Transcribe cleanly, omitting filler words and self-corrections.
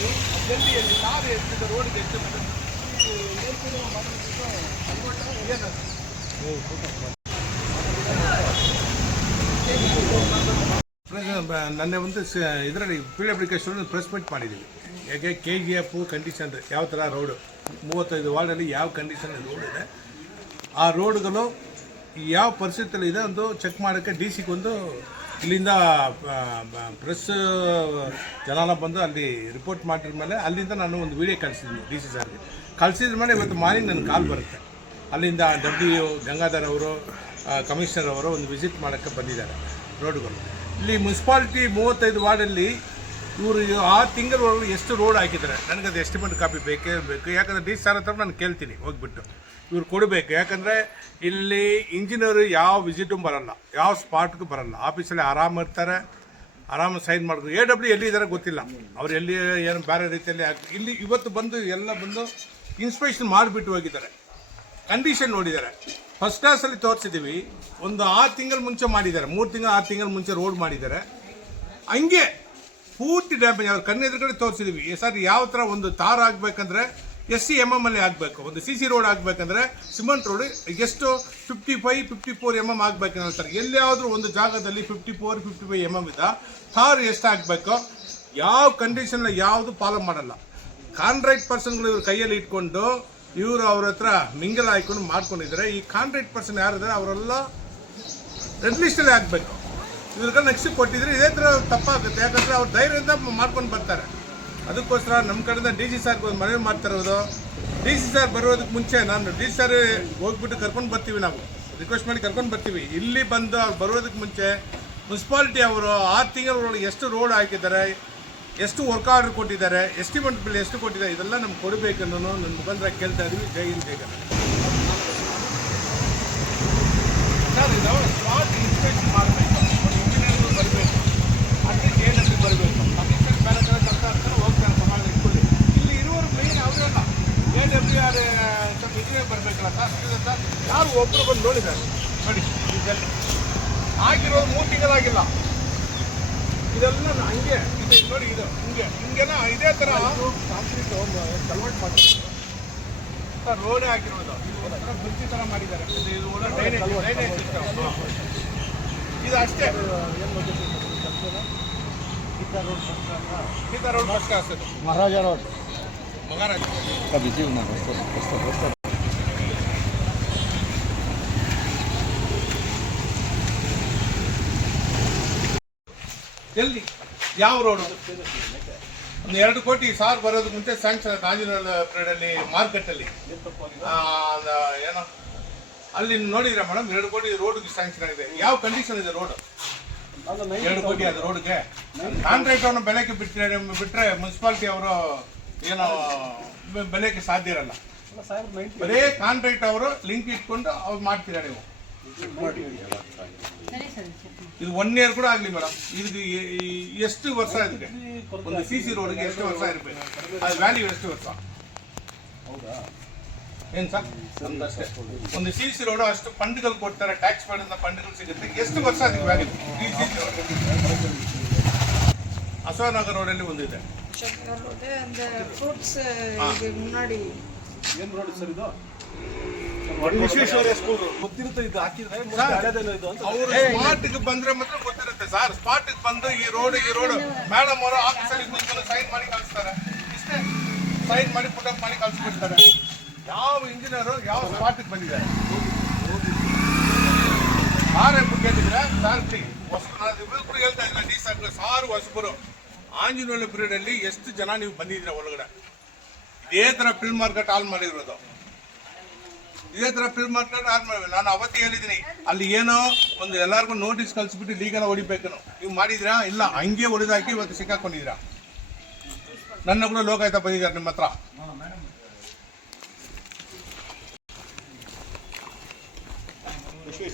ಜಲ್ದಿಯಲ್ಲಿ car ಎಷ್ಟಿದೆ ರೋಡ್ಗೆ ಎಷ್ಟು ನನ್ನೆ ಒಂದು ಇದರಲ್ಲಿ PWD ಪ್ರೆಸ್ ಮೀಟ್ ಮಾಡಿದ್ದೀವಿ. ಯಾಕೆ KGF ಕಂಡೀಷನ್ ಯಾವ ಥರ ರೋಡು 35 ವಾರ್ಡಲ್ಲಿ ಯಾವ ಕಂಡೀಷನ್ ರೋಡ್ ಇದೆ, ಆ ರೋಡ್ಗಳು ಯಾವ ಪರಿಸ್ಥಿತಿಯಲ್ಲಿ ಇದೆ ಒಂದು ಚೆಕ್ ಮಾಡೋಕ್ಕೆ DC ಒಂದು ಇಲ್ಲಿಂದ ಪ್ರೆಸ್ ಜನ ಬಂದು ಅಲ್ಲಿ ರಿಪೋರ್ಟ್ ಮಾಡಿದ ಮೇಲೆ ಅಲ್ಲಿಂದ ನಾನು ಒಂದು ವಿಡಿಯೋ ಕಳಿಸಿದ್ದೀನಿ DC ಸರ್ಗೆ. ಕಳಿಸಿದ ಮೇಲೆ ಇವತ್ತು ಮಾರ್ನಿಂಗ್ ನನಗೆ ಕಾಲ್ ಬರುತ್ತೆ. ಅಲ್ಲಿಂದ WO ಗಂಗಾಧರ್ ಅವರು ಕಮಿಷನರ್ ಅವರು ಒಂದು ವಿಸಿಟ್ ಮಾಡೋಕ್ಕೆ ಬಂದಿದ್ದಾರೆ ರೋಡ್ಗಳು. ಇಲ್ಲಿ ಮುನ್ಸಿಪಾಲಿಟಿ 35 ವಾರ್ಡಲ್ಲಿ ಇವರು ಆ ತಿಂಗಳೊಳಗೆ ಎಷ್ಟು ರೋಡ್ ಹಾಕಿದ್ದಾರೆ, ನನಗದು ಎಸ್ಟಿಮೇಟ್ ಕಾಪಿ ಬೇಕೇ ಬೇಕು. ಯಾಕಂದರೆ DC ಸರ್ ಹತ್ರ ನಾನು ಕೇಳ್ತೀನಿ ಹೋಗ್ಬಿಟ್ಟು ಇವ್ರು ಕೊಡಬೇಕು. ಯಾಕಂದರೆ ಇಲ್ಲಿ ಇಂಜಿನಿಯರು ಯಾವ ವಿಸಿಟು ಬರೋಲ್ಲ, ಯಾವ ಸ್ಪಾಟ್ಗೂ ಬರೋಲ್ಲ, ಆಫೀಸಲ್ಲಿ ಆರಾಮ ಇರ್ತಾರೆ, ಆರಾಮ ಸೈನ್ ಮಾಡಿದ್ರು. AW ಎಲ್ಲಿದ್ದಾರೆ ಗೊತ್ತಿಲ್ಲ, ಅವ್ರು ಎಲ್ಲಿ ಏನು ಬೇರೆ ರೀತಿಯಲ್ಲಿ ಇಲ್ಲಿ ಇವತ್ತು ಬಂದು ಎಲ್ಲ ಬಂದು ಇನ್ಸ್ಪೆಕ್ಷನ್ ಮಾಡಿಬಿಟ್ಟು ಹೋಗಿದ್ದಾರೆ, ಕಂಡೀಷನ್ ನೋಡಿದ್ದಾರೆ. ಫಸ್ಟ್ ಕ್ಲಾಸಲ್ಲಿ ತೋರಿಸಿದ್ದೀವಿ. ಒಂದು 6 ತಿಂಗಳ ಮುಂಚೆ ಮಾಡಿದ್ದಾರೆ, 3 ತಿಂಗಳು 6 ತಿಂಗಳ ಮುಂಚೆ ರೋಡ್ ಮಾಡಿದ್ದಾರೆ. ಹಂಗೆ ಪೂರ್ತಿ ಡ್ಯಾಮೇಜ್ ಅವ್ರು ಕಣ್ಣೆದುರುಗಡೆ ತೋರಿಸಿದ್ದೀವಿ. ಸರ್ ಯಾವ ಥರ ಒಂದು ತಾರ್ ಆಗಬೇಕಂದ್ರೆ SC/mm ಅಲ್ಲಿ ಆಗಬೇಕು, ಒಂದು CC ರೋಡ್ ಆಗಬೇಕಂದ್ರೆ ಸಿಮೆಂಟ್ ರೋಡ್ ಎಷ್ಟು 55-54 mm ಆಗಬೇಕಂತ ಹೇಳ್ತಾರೆ. ಎಲ್ಲಿಯಾದರೂ ಒಂದು ಜಾಗದಲ್ಲಿ 54-55 mm ಇದ್ದ ತಾರ್ ಎಷ್ಟು ಆಗಬೇಕು, ಯಾವ ಕಂಡೀಷನ್ ಯಾವುದು ಫಾಲೋ ಮಾಡಲ್ಲ. ಕಾಂಟ್ರಾಕ್ಟ್ ಪರ್ಸನ್ಗಳು ಇವ್ರ ಕೈಯಲ್ಲಿ ಇಟ್ಕೊಂಡು ಇವರು ಅವ್ರ ಹತ್ರ ಮಿಂಗಲ್ ಹಾಕೊಂಡು ಮಾಡ್ಕೊಂಡಿದ್ದಾರೆ. ಈ ಕಾಂಟ್ರಾಕ್ಟ್ ಪರ್ಸನ್ ಯಾರಿದ್ದಾರೆ ಅವರೆಲ್ಲ ರೆಡ್ ಲಿಸ್ಟಲ್ಲಿ ಆಗಬೇಕು. ಇವ್ರಿಗೆ ನೆಕ್ಸ್ಟ್ ಕೊಟ್ಟಿದ್ರೆ ಇದೇ ಥರ ತಪ್ಪಾಗುತ್ತೆ. ಯಾಕಂದರೆ ಅವ್ರು ಧೈರ್ಯದಿಂದ ಮಾಡ್ಕೊಂಡು ಬರ್ತಾರೆ. ಅದಕ್ಕೋಸ್ಕರ ನಮ್ಮ ಕಡೆಯಿಂದ DC ಸರ್ಗೆ ಒಂದು ಮನವಿ ಮಾಡ್ತಾ ಇರೋದು. DC ಸರ್ ಬರೋದಕ್ಕೆ ಮುಂಚೆ ನಾನು DC ಸರ್ ಹೋಗ್ಬಿಟ್ಟು ಕರ್ಕೊಂಡು ಬರ್ತೀವಿ, ನಾವು ರಿಕ್ವೆಸ್ಟ್ ಮಾಡಿ ಕರ್ಕೊಂಡು ಬರ್ತೀವಿ. ಇಲ್ಲಿ ಬಂದು ಅವ್ರು ಬರೋದಕ್ಕೆ ಮುಂಚೆ ಮುನ್ಸಿಪಾಲಿಟಿ ಅವರು 6 ತಿಂಗಳೊಳಗೆ ಎಷ್ಟು ರೋಡ್ ಹಾಕಿದ್ದಾರೆ, ಎಷ್ಟು ವರ್ಕ್ ಆರ್ಡರ್ ಕೊಟ್ಟಿದ್ದಾರೆ, ಎಸ್ಟಿಮೇಟ್ ಬಿಲ್ ಎಷ್ಟು ಕೊಟ್ಟಿದ್ದಾರೆ, ಇದೆಲ್ಲ ನಮ್ಗೆ ಕೊಡಬೇಕನ್ನೋ ನನ್ನ ಮುಖಾಂತರ ಕೇಳ್ತಾ ಇದ್ದೀವಿ. ಜೈ ಹಿಂದ್ ಜೈ ಕನ್ನಡ. ಸರ್ ಇದು ಸ್ಪಾಟ್ ಇನ್ಸ್ಪೆಕ್ಷನ್ ಮಾಡಬೇಕು, ಇಂಜಿನಿಯರ್ಗಳು ಬರಬೇಕು, ಅಟ್ಲೀಸ್ಟ್ AW ಬರಬೇಕು. ಕಮಿಷನ್ ಬೇರೆ ಬೇರೆ ಕೆಲಸ ಆಗ್ತಾರೆ, ಹೋಗ್ತಾರೆ ಸಮಾಜ ಇಟ್ಕೊಳ್ಳಿ. ಇಲ್ಲಿ ಇರುವರು ಮೇನ್ ಅವರೆಲ್ಲ AW ಯಾರು ಸ್ವಲ್ಪ ಇಂಜಿನಿಯರ್ ಬರಬೇಕಲ್ಲ ಸರ್. ಯಾರು ಒಬ್ಬರು ಬಂದು ನೋಡಿದ್ದಾರೆ ನೋಡಿ, ಇದೆಲ್ಲ ಆಗಿರೋದು 3 ತಿಂಗಳಾಗಿಲ್ಲ. ಇದೆಲ್ಲ ಹಂಗೆ ಇದೆ ನೋಡಿ, ಇದು ಹಿಂಗೆಲ್ಲ ಇದೇ ಥರ ಕಾಂಕ್ರೀಟ್ ಕನ್ವರ್ಟ್ ಮಾಡಿ ಸರ್ ರೋಡೇ ಹಾಕಿರೋದು. ಬ್ರಿಡ್ಜ್ ಥರ ಮಾಡಿದ್ದಾರೆ. ಇದು ಡ್ರೈನೇಜ್ ಸಿಸ್ಟಮ್ ಇದು ಅಷ್ಟೇ. ಗೀತಾ ರೋಡ್ ಫಸ್ಟ್ ಕ್ಲಾಸ್, ಮಹಾರಾಜ ರೋಡ್ ಎಲ್ಲಿ ಯಾವ ರೋಡು ಒಂದು 2 ಕೋಟಿ ಸಾರ್ ಬರೋದಕ್ಕೆ ಮುಂಚೆ ಸ್ಯಾಂಕ್ಷನ್ ಆಂಜನೇಯ ಪೀರಿಯಡಲ್ಲಿ ಮಾರ್ಕೆಟಲ್ಲಿ ಏನೋ ಅಲ್ಲಿ ನೋಡಿದ್ರೆ ಮೇಡಮ್ 2 ಕೋಟಿ ರೋಡ್ಗೆ ಸ್ಯಾಂಕ್ಷನ್ ಆಗಿದೆ. ಯಾವ ಕಂಡೀಷನ್ ಇದೆ ರೋಡ್? 2 ಕೋಟಿ ಅದು ರೋಡ್ಗೆ ಕಾಂಟ್ರಾಕ್ಟ್ ಅವ್ರನ್ನ ಬೆಲೆಗೆ ಬಿಟ್ಟರೆ ಮುನ್ಸಿಪಾಲಿಟಿ ಅವರು ಏನೋ ಬೆಲೆಗೆ ಸಾಧ್ಯ ಇರಲ್ಲ. ಬರೇ ಕಾಂಟ್ರಾಕ್ಟ್ ಅವರು ಲಿಂಕ್ ಇಟ್ಕೊಂಡು ಅವ್ರು ಮಾಡ್ತೀರಾ ನೀವು. ಇದು 1 ಇಯರ್ ಕೂಡ ಆಗಲಿ ಮೇಡಮ್. ಇದಕ್ಕೆ ಎಷ್ಟು ವರ್ಷ ಇದಕ್ಕೆ ಒಂದು CC ರೋಡ್ಗೆ ಎಷ್ಟು ವರ್ಷ ಇರಬೇಕು, ಅದು ವ್ಯಾಲ್ಯೂ ಎಷ್ಟು ವರ್ಷ ಏನು ಸರ್? ಅಷ್ಟೇ ಒಂದು CC ರೋಡು ಅಷ್ಟು ಫಂಡ್ಗಳು ಕೊಡ್ತಾರೆ, ಟ್ಯಾಕ್ಸ್ ಫಂಡಿಂದ ಫಂಡ್ಗಳು ಸಿಗುತ್ತೆ. ಎಷ್ಟು ವರ್ಷ ಅದಕ್ಕೆ ವ್ಯಾಲ್ಯೂ? ಈ CC ರೋಡ್ ಅಶೋಕನಗರ ರೋಡಲ್ಲಿ ಒಂದಿದೆ. ಏನು ರೋಡ್ ಸರ್ ಇದು? ಗೊತ್ತಿರುತ್ತೆ, ಇದು ಹಾಕಿದ್ರೆ ಅವರು ಸ್ಪಾಟ್ಗೆ ಬಂದ್ರೆ ಮಾತ್ರ ಗೊತ್ತಿರುತ್ತೆ ಸರ್. ಸ್ಪಾಟ್ಗೆ ಬಂದು ಈ ರೋಡ್ ಮೇಡಮ್ ಅವರು ಆಫೀಸಲ್ಲಿ ಕೂತ್ಕೊಂಡು ಸೈನ್ ಮಾಡಿ ಕಳಿಸ್ತಾರೆ. ಇಷ್ಟೇ, ಸೈನ್ ಮಾಡಿ ಪುಟಪ್ ಮಾಡಿ ಕಳಿಸ್ಬಿಡ್ತಾರೆ. ಯಾವ ಇಂಜಿನಿಯರು ಯಾವ ಸ್ಪಾಟ್ಗೆ ಬಂದಿದ್ದಾರೆ? ಸಾರೇ ಕೇಳಿದ್ರೆ ಸಾರ್ ಹೊಸಬರು ಹೇಳ್ತಾ ಇದ್ದಾರೆ DC ಸರ್, ಸಾರು ಹೊಸಬರು ಆಂಜನೇಯ ಪೀರಿಯಡಲ್ಲಿ ಎಷ್ಟು ಜನ ನೀವು ಬಂದಿದ್ದೀರಾ ಒಳಗಡೆ? ಇದೇ ಥರ ಫಿಲ್ಮ್ ಮಾರ್ಕೆಟ್ ಆಲ್ ಮಾಡಿರೋದು, ಇದೇ ಥರ ಫಿಲ್ಮ್ ಮಾರ್ಕೆಟ್ ಆಲ್ ಮಾಡಿದ್ರು. ನಾನು ಅವತ್ತೇ ಹೇಳಿದ್ದೀನಿ, ಅಲ್ಲಿ ಏನೋ ಒಂದು ಎಲ್ಲರಿಗೂ ನೋಟಿಸ್ ಕಳಿಸ್ಬಿಟ್ಟು ಲೀಗಲ್ ಹೊಡಿಬೇಕು. ನೀವು ಮಾಡಿದ್ರಾ? ಇಲ್ಲ, ಹಂಗೆ ಹೊಡೆದಾಕಿ ಇವತ್ತು ಸಿಕ್ಕಾಕೊಂಡಿದ್ದೀರಾ. ನನ್ನ ಕೂಡ ಲೋಕಾಯುಕ್ತ ಬಂದಿದ್ದಾರೆ ನಿಮ್ಮ ಹತ್ರ.